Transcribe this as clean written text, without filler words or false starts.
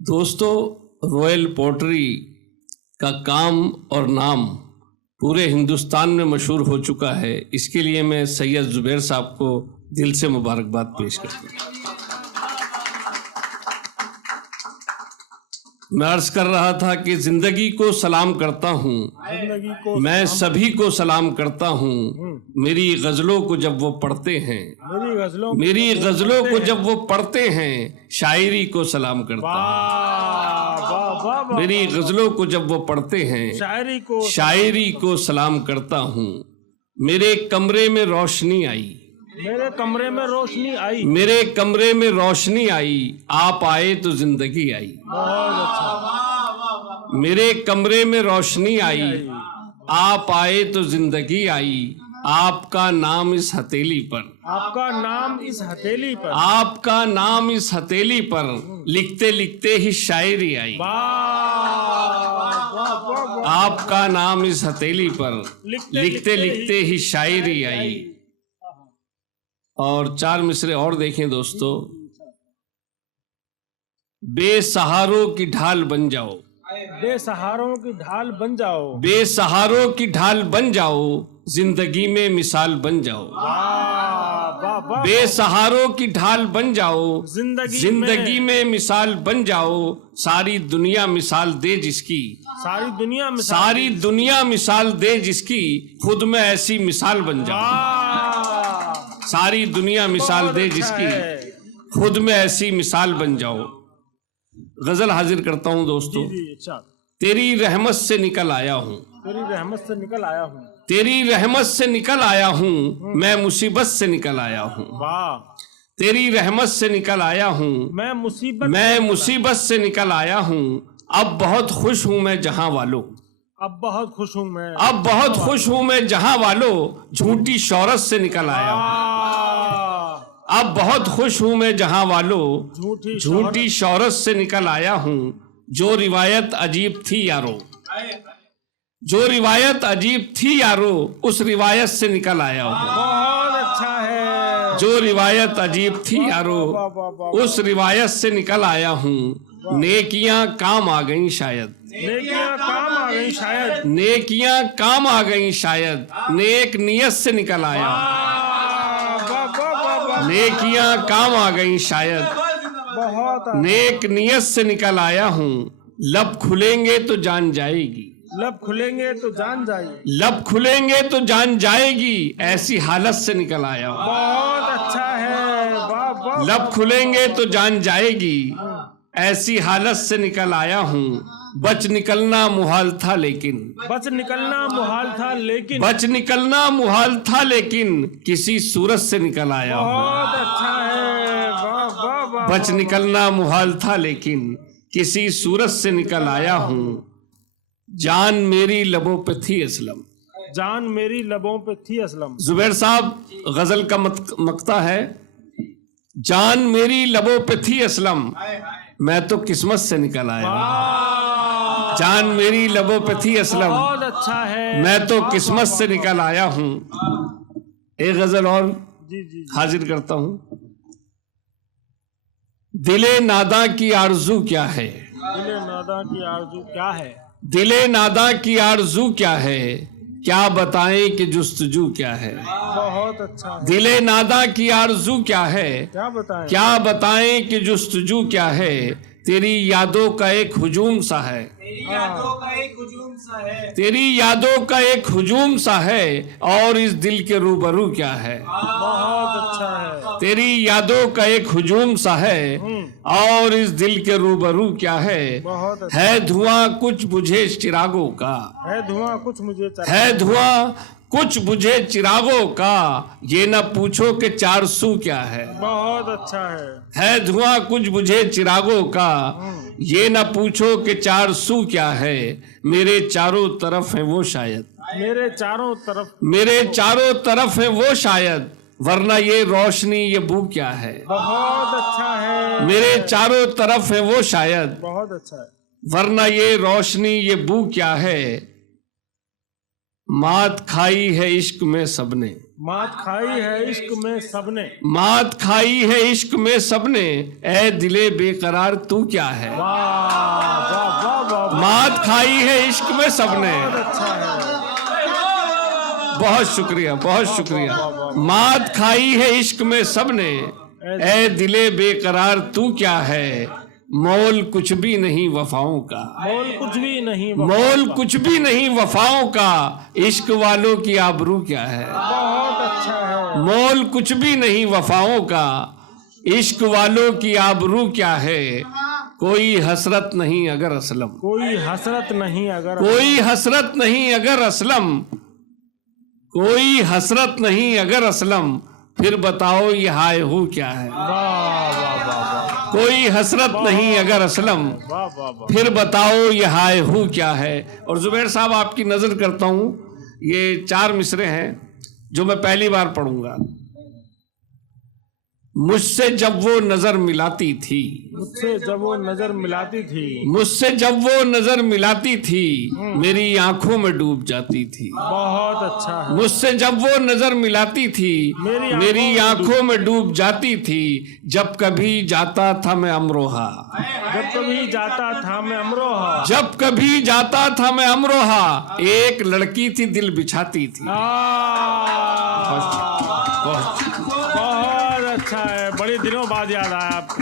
दोस्तों, royal pottery का काम और नाम पूरे हिंदुस्तान में मशहूर हो चुका है। इसके लिए मैं सैयद जुबैर साहब को दिल से मुबारकबाद पेश करता हूँ। मैं अर्ज कर रहा था कि जिंदगी को सलाम करता हूँ, मैं सभी को सलाम करता हूँ। मेरी गजलों को जब वो पढ़ते हैं, मेरी गजलों को जब वो पढ़ते हैं, शायरी को सलाम करता हूँ। मेरी गजलों को जब वो पढ़ते हैं, शायरी को सलाम करता हूँ। मेरे कमरे में रोशनी आई, मेरे कमरे में रोशनी आई, मेरे कमरे में रोशनी आई, आप आए तो जिंदगी आई। बहुत अच्छा। मेरे कमरे में रोशनी आई, आप आए तो जिंदगी आई। आपका नाम इस हथेली पर, आपका नाम इस हथेली पर, आपका नाम इस हथेली पर, लिखते लिखते ही शायरी आई। आपका नाम इस हथेली पर, लिखते लिखते ही शायरी आई। और चार मिसरे और देखें दोस्तों। बेसहारों की ढाल बन जाओ, बेसहारों की ढाल बन जाओ, बेसहारों की ढाल बन जाओ, जिंदगी में मिसाल बन जाओ। बेसहारों की ढाल बन जाओ, जिंदगी में मिसाल बन जाओ। सारी दुनिया मिसाल दे जिसकी, सारी दुनिया मिसाल दे जिसकी, खुद में ऐसी मिसाल बन जाओ। सारी दुनिया मिसाल दे जिसकी, खुद में ऐसी मिसाल बन जाओ। गजल हाजिर करता हूँ दोस्तों। तेरी रहमत से निकल आया हूँ, तेरी रहमत से निकल आया हूँ, तेरी रहमत से निकल आया हूँ, मैं मुसीबत से निकल आया हूँ। तेरी रहमत से निकल आया हूँ, मैं मुसीबत से निकल आया हूँ। अब बहुत खुश हूँ मैं जहाँ वालों, अब बहुत खुश हूँ मैं, अब बहुत खुश हूँ मैं जहाँ वालों, झूठी शौहरत से निकल आया हूँ। अब बहुत खुश हूँ मैं जहाँ वालों, झूठी शौहरत से निकल आया हूँ। जो रिवायत अजीब थी यारो, जो रिवायत अजीब थी यारो, उस रिवायत से निकल आया हूँ। बहुत अच्छा है। जो रिवायत अजीब थी यारो, उस रिवायत से निकल आया हूँ। नेकियां काम आ गई शायद, नेकियां काम आ गई शायद, नेकियां काम आ गई शायद, नेक नियत से निकल आया। नेकियां काम आ गई शायद, बहुत नेक नियत से निकल आया हूँ। लब खुलेंगे तो जान जाएगी, लब खुलेंगे तो जान जाएगी, लब खुलेंगे तो जान जाएगी, ऐसी हालत से निकल आया हूँ। बहुत अच्छा है। लब खुलेंगे तो जान जाएगी, ऐसी हालत से निकल आया हूँ। बच निकलना मुहाल था लेकिन, बच निकलना मुहाल था लेकिन, बच निकलना मुहाल था लेकिन, किसी सूरत से निकल आया हूँ। बहुत अच्छा है। वाह वाह। बच निकलना मुहाल था लेकिन, किसी सूरत से निकल आया हूँ। जान मेरी लबों पे थी असलम, जान मेरी लबों पे थी असलम। जुबैर साहब गजल का मक्ता है। जान मेरी लबों पे थी असलम, मैं तो किस्मत से निकल आया। जान मेरी लबों पे थी असलम, बहुत अच्छा है। मैं तो किस्मत से निकल आया हूँ। एक गजल और जी हाजिर करता हूँ। दिले नादा की आरजू क्या है, दिले नादा की आरज़ू क्या है, दिले नादा की आरजू क्या है, क्या बताएं कि जुस्तजू क्या है। बहुत अच्छा है। दिले नादा की आरजू क्या है, क्या बताएं, क्या बताएं कि जुस्तजू क्या है। तेरी यादों का एक हुजूम सा है, तेरी यादों का एक हुजूम सा है, तेरी यादों का एक हुजूम सा है, और इस दिल के रूबरू क्या है। बहुत अच्छा है। तेरी यादों का एक हुजूम सा है, और इस दिल के रूबरू क्या है। बहुत अच्छा है धुआं कुछ बुझे चिरागों का, है। धुआं कुछ मुझे है धुआं कुछ बुझे चिरागों का, ये न पूछो कि 400 क्या है। बहुत अच्छा है। धुआं कुछ बुझे चिरागों का, ये न पूछो कि 400 क्या है। मेरे चारों तरफ है वो शायद, मेरे चारों तरफ, मेरे चारों तरफ है वो शायद, वरना ये रोशनी ये बू क्या है। बहुत अच्छा है। मेरे चारों तरफ है वो शायद, बहुत अच्छा है। वरना ये रोशनी ये बू क्या है। मात खाई है इश्क में सबने, मात खाई है इश्क में सबने। मात खाई है इश्क में सबने, ऐ दिले बेकरार तू क्या है। वाह वाह वाह वाह, मात खाई है इश्क में सबने। बहुत अच्छा है। बहुत शुक्रिया, बहुत शुक्रिया। मात खाई है इश्क में सबने, ऐ दिले बेकरार तू क्या है। मोल कुछ भी नहीं वफाओं का, मोल कुछ भी नहीं, मोल कुछ भी नहीं वफाओं का, इश्क वालों की आबरू क्या है। बहुत अच्छा है। मोल कुछ भी नहीं वफाओं का, इश्क वालों की आबरू क्या है। कोई हसरत नहीं अगर असलम, कोई हसरत नहीं अगर, कोई हसरत नहीं अगर असलम, कोई हसरत नहीं अगर असलम, फिर बताओ ये हाय हो क्या है। वाह वाह वाह वाह, कोई हसरत नहीं अगर असलम, वाह वाह वाह, फिर बताओ ये हाय हो क्या है। और जुबैर साहब आपकी नजर करता हूं, ये 4 मिसरे हैं जो मैं पहली बार पढ़ूंगा। मुझसे जब वो नजर मिलाती थी, मुझसे जब वो नजर मिलाती थी, मुझसे जब वो नजर मिलाती थी, मेरी आंखों में डूब जाती थी। बहुत अच्छा है। मुझसे जब वो नजर मिलाती थी, मेरी आंखों में डूब जाती थी। जब कभी जाता था मैं अमरोहा, जब कभी जाता था मैं अमरोहा, जब कभी जाता था मैं अमरोहा, एक लड़की थी दिल बिछाती थी। बहुत अच्छा है। बड़े दिनों बाद याद आया आपको।